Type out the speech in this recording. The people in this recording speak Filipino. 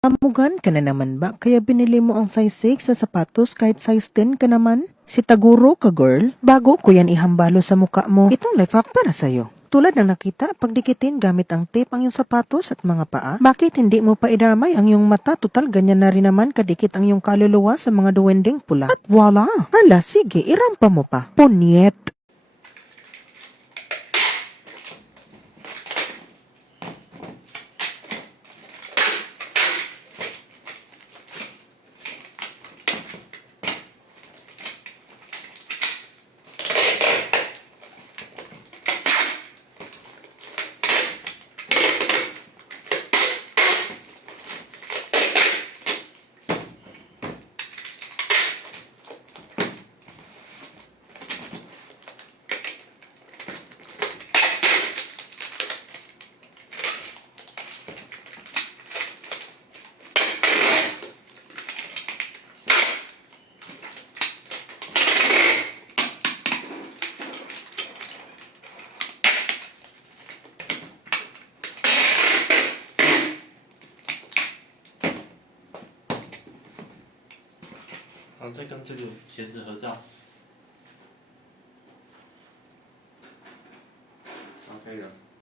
Amugan ka na naman ba? Kaya binili mo ang size 6 sa sapatos kahit size 10 ka naman? Si Taguro ka girl, bago ko yan ihambalo sa muka mo. Itong life hack para sa'yo. Tulad ng nakita, pagdikitin gamit ang tape ang iyong sapatos at mga paa, bakit hindi mo pa idamay ang iyong mata? Tutal, ganyan na rin naman kadikit ang iyong kaluluwa sa mga duwending pula. At voila! Hala, sige, irampa mo pa. Punyet!然后再跟这个鞋子合照，好，可以了。